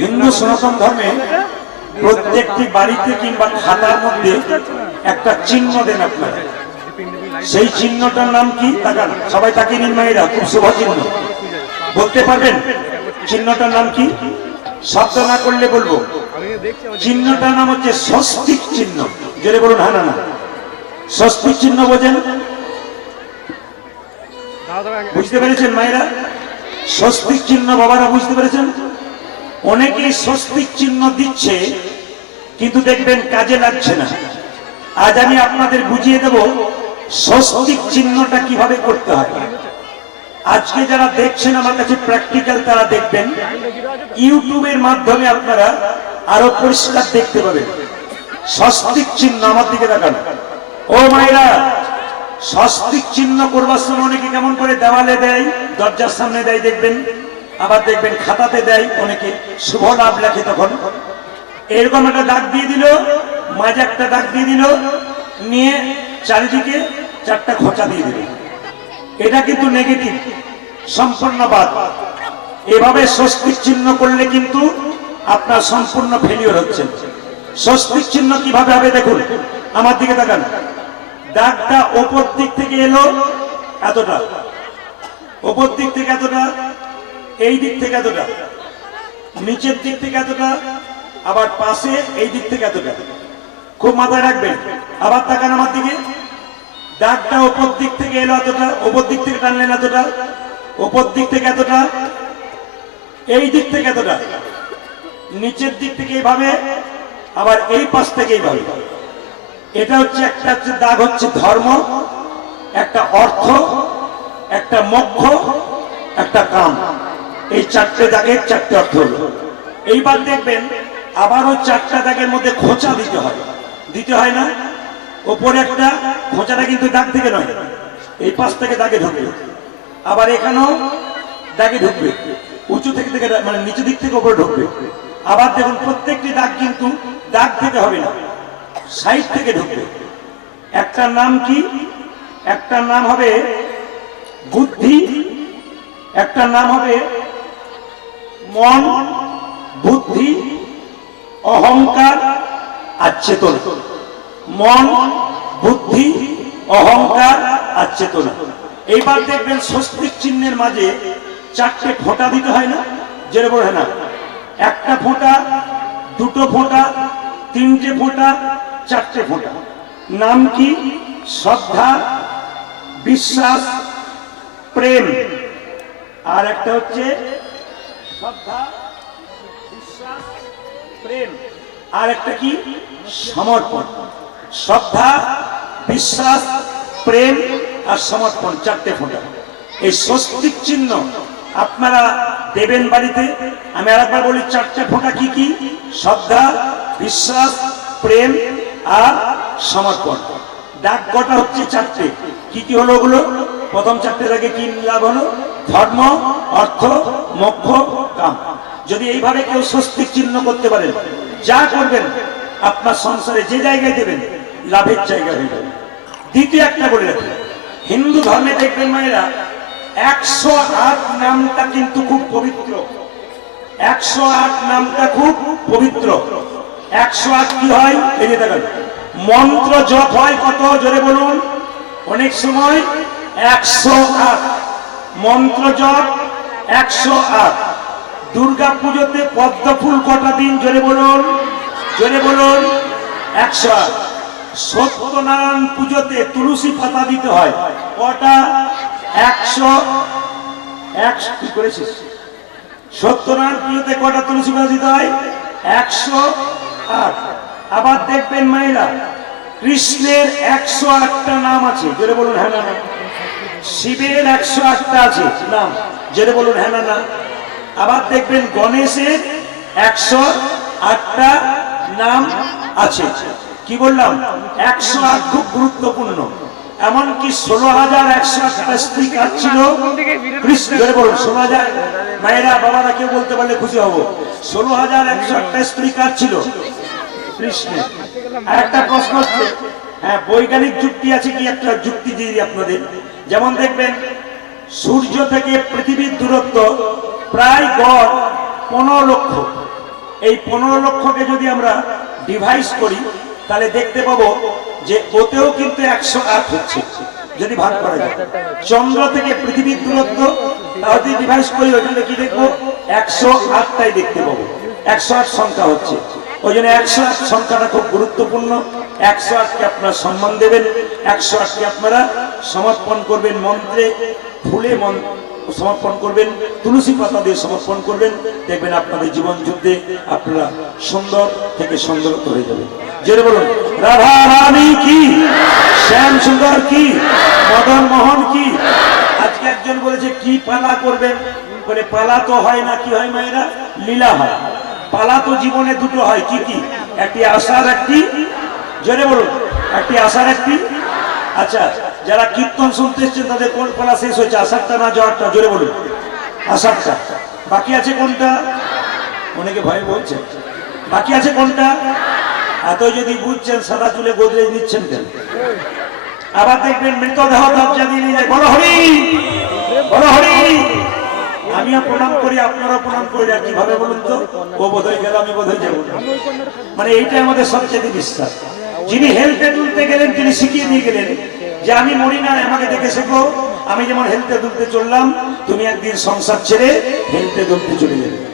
হিন্দু সনাতন ধর্মে প্রত্যেকটি বাড়িতে কিংবা খাতার মধ্যে একটা চিহ্ন দেন আপনার। সেই চিহ্নটার নাম কি? তাকান। সবাই তাকে নিন মায়েরা খুব শুভ চিহ্ন। বলতে পারবেন? চিহ্নটার নাম কি? শব্দ না করলে বলব। চিহ্নটার নাম হচ্ছে স্বস্তিক চিহ্ন। জোরে বলুন হ্যাঁ না না স্বস্তিক চিহ্ন বোঝেন? বুঝতে পেরেছেন মায়েরা? স্বস্তিক চিহ্ন বাবারা বুঝতে পেরেছেন? অনেকেই স্বস্তিক চিহ্ন দিচ্ছে, কিন্তু দেখবেন কাজে লাগছে না। আজ আমি আপনাদের বুঝিয়ে দেব স্বস্তিক চিহ্নটা কীভাবে করতে হয় আজকে যারা দেখছেন আমার কাছে প্র্যাকটিক্যাল তারা দেখবেন, ইউটিউবের মাধ্যমে আপনারা আরও পরিষ্কার দেখতে পাবেন। স্বস্তিক চিহ্ন আমার দিকে দেখান ও মায়েরা স্বস্তিক চিহ্ন করবার সময় অনেকে কেমন করে দেওয়ালে দেয়, দরজার সামনে দেয়, দেখবেন আবার দেখবেন খাতাতে দেয় অনেকে শুভ লাভ লেখে তখন। এরকম একটা দাগ দিয়ে দিল, মাঝে একটা দাগ দিয়ে দিল, নিয়ে চারিদিকে চারটা খোঁচা দিয়ে দিল। এটা কিন্তু নেগেটিভ সম্পূর্ণ বাদ। এভাবে স্বস্তিক চিহ্ন করলে কিন্তু আপনার সম্পূর্ণ ফেলিওর হচ্ছে। স্বস্তিক চিহ্ন কীভাবে হবে দেখুন, আমার দিকে তাকান। দাগটা ওপর দিক থেকে এলো, এতটা। ওপর দিক থেকে এতটা এই দিক থেকে এতটা, নিচের দিক থেকে এতটা, আবার পাশে এই দিক থেকে এতটা। খুব মাথায় রাখবেন, আবার তাকান আমার দিকে। দাগটা ওপর দিক থেকে এলো এতটা, ওপর দিক থেকে টানলেন এতটা, ওপর দিক থেকে এতটা, এই দিক থেকে এতটা। নিচের দিক থেকে এইভাবে, আবার এই পাশ থেকে এইভাবে। এটা হচ্ছে একটা হচ্ছে দাগ হচ্ছে ধর্ম, একটা অর্থ, একটা মোক্ষ, একটা কাম। এই চারটে দাগের চারটে অর্থ হলো এইবার দেখবেন আবারও চারটা দাগের মধ্যে খোঁচা দিতে হয়। দিতে হয় না? ওপরে একটা, খোঁচাটা কিন্তু দাগ থেকে নয়। এই পাশ থেকে দাগে ঢুকবে। আবার এখানেও দাগে ঢুকবে। উঁচু থেকে থেকে মানে নিচু দিক থেকে ওপরে ঢুকবে। আবার দেখুন প্রত্যেকটি দাগ কিন্তু দাগ থেকে হবে না। সাইড থেকে ঢুকবে। একটা নাম কি? একটা নাম হবে বুদ্ধি। একটা নাম হবে মন, বুদ্ধি, অহংকার আর চেতনা। মন, বুদ্ধি, অহংকার আর চেতনা। এইবার দেখবেন স্বস্তিক চিহ্নের মাঝে চারটে ফোঁটা দিতে হয় না? জেনে বলে না? একটা ফোঁটা, দুটো ফোঁটা, তিনটে ফোঁটা, চারটে ফোঁটা। নাম কি? শ্রদ্ধা, বিশ্বাস, প্রেম। আর একটা হচ্ছে শ্রদ্ধা, বিশ্বাস, প্রেম। আর একটা কি? সমর্পণ। শ্রদ্ধা, বিশ্বাস, প্রেম আর সমর্পণ, চারটে এই স্বস্তিক চিহ্ন আপনারা দেবেন বাড়িতে। আমি আরেকবার বলি, চারটে ফোঁটা কি কি? শ্রদ্ধা, বিশ্বাস, প্রেম আর সমর্পণ। ডাক কটা হচ্ছে চারটে? কি কি হলো ওগুলো? প্রথম চারটে দাগে কি লাভ হলো? ধর্ম অর্থ, মোক্ষ, কাম। যদি এইভাবে কেউ স্বস্তিক চিহ্ন করতে পারেন যা করবেন, আপনার সংসারে যে জায়গায় দেবেন, লাভের জায়গা হয়ে যাবে দ্বিতীয় একটা বলে রাখি, হিন্দু ধর্মে দেখবেন মায়েরা, একশো আট নামটা কিন্তু খুব পবিত্র। একশো আট নামটা খুব পবিত্র। একশো আট কি হয়? এই যে দেখেন, মন্ত্র জপ হয় কত? জোরে বলুন। অনেক সময় একশো আট। মন্ত্র জপ একশো আট। দুর্গা পুজোতে পদ্ম ফুল কটা দিন? জোরে বলুন জোরে বলুন, একশো আট। সত্যনারায়ণ পুজোতে তুলসী পাতা দিতে হয়। কটা? একশো একশো কি করেছিস? সত্যনারায়ণ পুজোতে কটা তুলসী পাতা দিতে হয়? একশো আট। আবার দেখবেন মায়েরা, কৃষ্ণের একশো আটটা নাম আছে। যেটা বলুন হ্যাঁ না না শিবের একশো আটটা আছে। নাম? যেটা বলুন হ্যাঁ না আবার দেখবেন গণেশের একশো আটটা নাম আছে। কি বললাম? একশো আট খুব গুরুত্বপূর্ণ। এমনকি ষোলো হাজার একশো আটটা স্ত্রী ছিল। ষোলো হাজার মায়েরা, বাবারা কেউ বলতে পারলে খুশি হব। ষোলো হাজার একশো আটটা স্ত্রী ছিল। কৃষ্ণের একটা প্রশ্ন হচ্ছে হ্যাঁ বৈজ্ঞানিক যুক্তি আছে কি? একটা যুক্তি দিই আপনাদের। যেমন দেখবেন সূর্য থেকে পৃথিবীর দূরত্ব প্রায় গড় পনেরো লক্ষ। এই পনেরো লক্ষকে যদি আমরা ডিভাইস করি, তাহলে দেখতে পাবো যে ওতেও কিন্তু একশো আট হচ্ছে, যদি ভাগ করা যায়। চন্দ্র থেকে পৃথিবীর দূরত্ব যদি ডিভাইস করি ওইখানে কি দেখব? একশো আটটাই দেখতে পাবো। একশো আট সংখ্যা হচ্ছে। ওই জন্য একশো আট সংখ্যাটা খুব গুরুত্বপূর্ণ। একশো আটকে আপনারা সম্মান দেবেন। একশো আটকে আপনারা সমর্পণ করবেন মন্ত্রে। ফুলে মন সমর্পণ করবেন, তুলসী পাতা দিয়ে সমর্পণ করবেন, দেখবেন আপনাদের জীবন যুদ্ধে আপনারা সুন্দর থেকে সুন্দর হয়ে যাবে। যেটা বলুন, রাধা রানী কি? শ্যাম সুন্দর কি? মদন মোহন কি? আজকে একজন বলেছে, কি পালা করবেন? বলে, পালা তো হয় না, কি হয় মায়েরা? লীলা হয়। পালা তো জীবনে দুটো হয়, কি কি? একটি আশার, একটি জোরে বলুন, একটি আশার, একটি আচ্ছা যারা কীর্তন শুনতে এসছেন, তাদের কোন পালা শেষ হয়েছে। আষাঢ়টা না যাওয়ারটা জোরে বলুন। আষাঢ়টা। বাকি আছে কোনটা? অনেকে ভয়ে বলছে বাকি আছে কোনটা? এত যদি বুঝছেন, সাদা চুলে গোদরেজ নিচ্ছেন কেন? আবার দেখবেন মৃতদেহ দরজা দিয়ে নিয়ে যায়। বলো হরি! হরি! আমিও প্রণাম করি আপনারা প্রণাম করি আর কীভাবে বলুন তো, ও বোধহয় গেল, আমি বোধহয় যাব মানে এইটাই আমাদের সবচেয়ে বিশ্বাস যিনি হেলথে তুলতে গেলেন, তিনি শিখিয়ে দিয়ে গেলেন। যে আমি মরি না, আমাকে দেখে শেখো। আমি যেমন হেলতে দুলতে চললাম, তুমি একদিন সংসার ছেড়ে হেলতে দুলতে চলে যাবে।